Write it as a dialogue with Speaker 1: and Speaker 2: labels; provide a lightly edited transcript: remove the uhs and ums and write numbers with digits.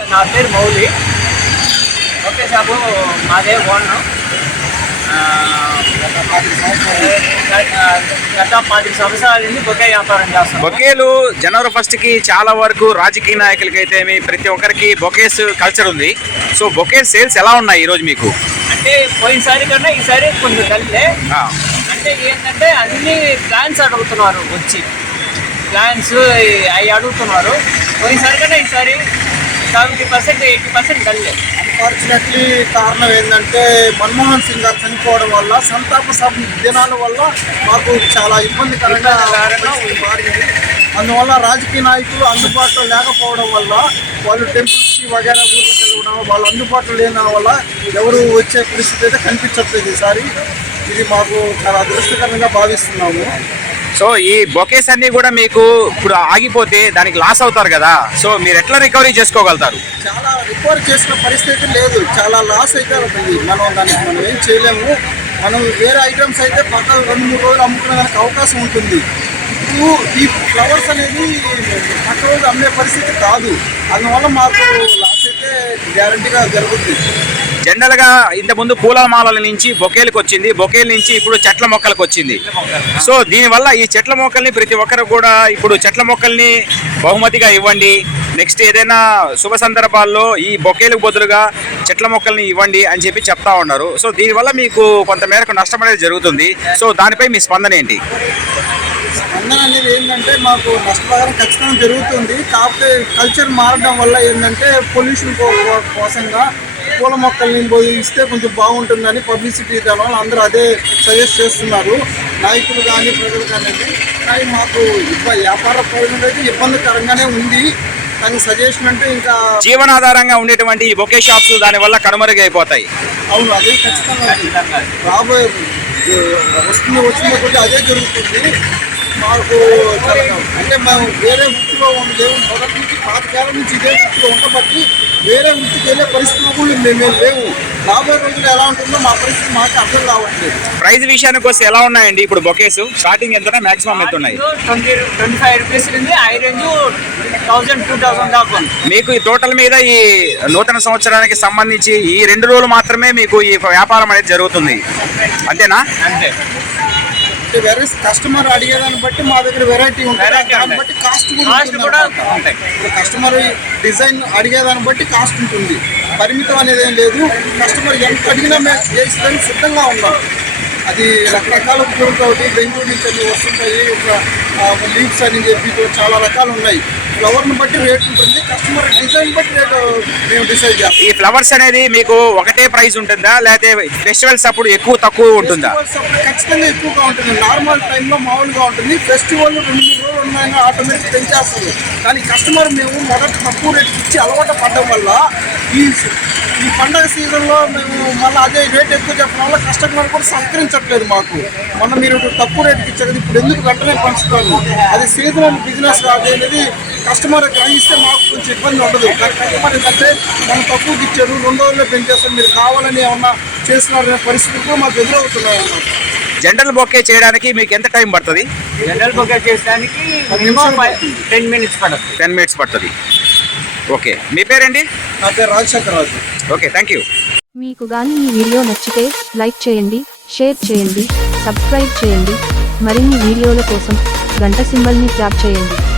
Speaker 1: నా పేరు Mouli. Bouquet shop మాదే ఓన్. గత 10 సంవత్సరాల నుంచి బొకే వ్యాపారం చేస్తాం.
Speaker 2: బొకేలు జనవరి 1కి చాలా వరకు రాజకీయ నాయకులకైతే ప్రతి ఒక్కరికి బొకేస్ కల్చర్ ఉంది. సో బొకే సేల్స్ ఎలా ఉన్నాయి ఈరోజు మీకు?
Speaker 1: అంటే పోయినసారి కన్నా ఈసారి కొంచెం తల్లిలే. అంటే ఏంటంటే అన్ని ప్లాన్స్ అడుగుతున్నారు, వచ్చి ప్లాన్స్ అవి అడుగుతున్నారు. పోయినసారి కన్నా ఈసారి 70% 80% తల్లిలే.
Speaker 3: అన్ఫార్చునేట్లీ కారణం ఏంటంటే మన్మోహన్ సింగ్ గారు చనిపోవడం వల్ల సంతాప సభ దినాల వల్ల మాకు చాలా ఇబ్బందికరంగా మారింది. అందువల్ల రాజకీయ నాయకులు అందుబాటులో లేకపోవడం వల్ల వాళ్ళు టెంపుల్స్కి వగేరా ఊర్లకు వెళ్ళడం, వాళ్ళు అందుబాటులో లేని వల్ల ఎవరు వచ్చే పరిస్థితి అయితే కనిపించట్లేదు ఈసారి. ఇది మాకు చాలా అదృష్టకరంగా భావిస్తున్నాము.
Speaker 2: సో ఈ బొకేస్ అన్ని కూడా మీకు ఇప్పుడు ఆగిపోతే దానికి లాస్ అవుతారు కదా, సో మీరు ఎట్లా రికవరీ చేసుకోగలుగుతారు?
Speaker 3: చాలా రికవరీ చేసిన పరిస్థితి లేదు, చాలా లాస్ అయితే అవుతుంది. దానికి మనం ఏం చేయలేము. మనం వేరే ఐటమ్స్ అయితే పక్క 2-3 రోజులు అమ్ముకునే దానికి అవకాశం ఉంటుంది. ఇప్పుడు ఈ ఫ్లవర్స్ అనేది పక్క రోజు అమ్మే పరిస్థితి కాదు. అందువల్ల మాకు లాస్ అయితే గ్యారంటీగా జరుగుతుంది.
Speaker 2: జనరల్గా ఇంతకుముందు పూల మాలల నుంచి బొకేలకు వచ్చింది, బొకేల నుంచి ఇప్పుడు చెట్ల మొక్కలకు వచ్చింది. సో దీనివల్ల ఈ చెట్ల మొక్కల్ని ప్రతి ఒక్కరు కూడా ఇప్పుడు చెట్ల మొక్కల్ని బహుమతిగా ఇవ్వండి, నెక్స్ట్ ఏదైనా శుభ సందర్భాల్లో ఈ బొకేలకు బదులుగా చెట్ల మొక్కల్ని ఇవ్వండి అని చెప్పి చెప్తా ఉన్నారు. సో దీనివల్ల మీకు కొంతమేరకు నష్టం అనేది జరుగుతుంది. సో దానిపై మీ స్పందన ఏంటి?
Speaker 3: స్పందన అనేది ఏంటంటే మాకు నష్టపరిహారం ఖచ్చితంగా జరుగుతుంది. కాకపోతే కల్చర్ మారడం వల్ల ఏంటంటే పొల్యూషన్ కోసంగా పూల మొక్కల్ని ఇస్తే కొంచెం బాగుంటుందని పబ్లిసిటీ ఇవ్వడం వల్ల అందరూ అదే సజెస్ట్ చేస్తున్నారు, నాయకులు కానీ ప్రజలు కానీ. కానీ మాకు వ్యాపార పరంగా అయితే ఇబ్బందికరంగానే ఉంది. కానీ సజెషన్ అంటే ఇంకా
Speaker 2: జీవనాధారంగా ఉండేటువంటి ఈ బొకే షాప్స్ దానివల్ల కనుమరుగైపోతాయి.
Speaker 3: అవును, అదే ఖచ్చితంగా రాబోయే వచ్చిన కొద్ది అదే జరుగుతుంది. మాకు అంటే మేము వేరే వృత్తిలో ఉండలేము. మొదటి నుంచి 5 ఏళ్ళ నుంచి ఇదే వృత్తిలో ఉండబట్టి వేరే వృత్తికి వెళ్ళే పరిస్థితులు కూడా మేము లేవు. రాబోయే రోజులు ఎలా ఉంటుందో మా పరిస్థితి మాకు అర్థం కావట్లేదు.
Speaker 2: ప్రైస్ విషయానికి వస్తే ఎలా ఉన్నాయండి ఇప్పుడు బొకేస్? స్టార్టింగ్ ఎంత, మాక్సిమం ఎంత ఉన్నాయి?
Speaker 1: 25 రూపీస్ నుంచి హై రేంజ్ 1000-2000 దాకా.
Speaker 2: మీకు ఈ టోటల్ మీద ఈ నూతన సంవత్సరానికి సంబంధించి ఈ 2 రోజులు మాత్రమే మీకు ఈ వ్యాపారం అనేది జరుగుతుంది, అంతేనా?
Speaker 1: అంతే.
Speaker 3: అంటే వేరే కస్టమర్ అడిగేదాన్ని బట్టి మా దగ్గర వెరైటీ ఉంటుంది, దాన్ని బట్టి కాస్ట్ కూడా ఉంటాయి. కస్టమర్ డిజైన్ అడిగేదాన్ని బట్టి కాస్ట్ ఉంటుంది, పరిమితం అనేది ఏం లేదు. కస్టమర్ ఎంత అడిగినా మేము చేసేదానికి సిద్ధంగా ఉన్నాం. అది రకరకాల పూలతోటి బెంగళూరు నుంచి అవి వస్తుంటాయి, లీవ్స్ అని చెప్పి చాలా రకాలు ఉన్నాయి. ఫ్లవర్ని బట్టి రేట్ ఉంటుంది, కస్టమర్ డిజైన్ బట్టి రేట్ మేము డిసైడ్ చేస్తాం.
Speaker 2: ఈ ఫ్లవర్స్ అనేది మీకు ఒకటే ప్రైస్ ఉంటుందా, లేకపోతే ఫెస్టివల్స్ అప్పుడు ఎక్కువ తక్కువ ఉంటుందా?
Speaker 3: అప్పుడు ఖచ్చితంగా ఎక్కువగా ఉంటుంది. నార్మల్ టైంలో మామూలుగా ఉంటుంది. ఫెస్టివల్ 2-3 రోజులు ఉన్నాయని ఆటోమేటిక్ పెంచేస్తుంది. కానీ కస్టమర్ మేము మొదట తక్కువ రేట్కి ఇచ్చి అలవాటు పడడం వల్ల ఈ పండగ సీజన్లో మేము మళ్ళీ అదే రేట్ ఎక్కువ చెప్పడం వల్ల కస్టమర్ కూడా సహకరించట్లేదు మాకు. మొన్న మీరు తక్కువ రేట్కి ఇచ్చారు, ఇప్పుడు ఎందుకు వెంటనే పంచుతారు? అది సీజనల్ బిజినెస్ కాదు అనేది కస్టమర్ గ్రహిస్తే మాకు కొంచెం ఇబ్బంది ఉండదు. కస్టమర్ ఏంటంటే మనం తక్కువకి ఇచ్చారు, 2 రోజుల్లో పెంచేస్తాం, మీరు కావాలని ఏమన్నా చేస్తున్నారనే పరిస్థితులు కూడా మాకు ఎదురవుతున్నాయి అన్నమాట.
Speaker 2: జనరల్ బొకే చేయడానికి మీకు ఎంత టైం పడుతుంది?
Speaker 1: జనరల్ బొకే చేయడానికి మినిమం 10 మినిట్స్ పడుతుంది.
Speaker 2: 10 మినిట్స్ పడుతుంది. ఓకే, మీ పేరేంటి?
Speaker 3: నా పేరు Rajasekhar Raju.
Speaker 2: Okay, thank you.
Speaker 4: మీకు గాని ఈ వీడియో నచ్చితే లైక్ చేయండి, షేర్ చేయండి, సబ్స్క్రైబ్ చేయండి. మరిన్ని వీడియోల కోసం గంట సింబల్ని ట్యాప్ చేయండి.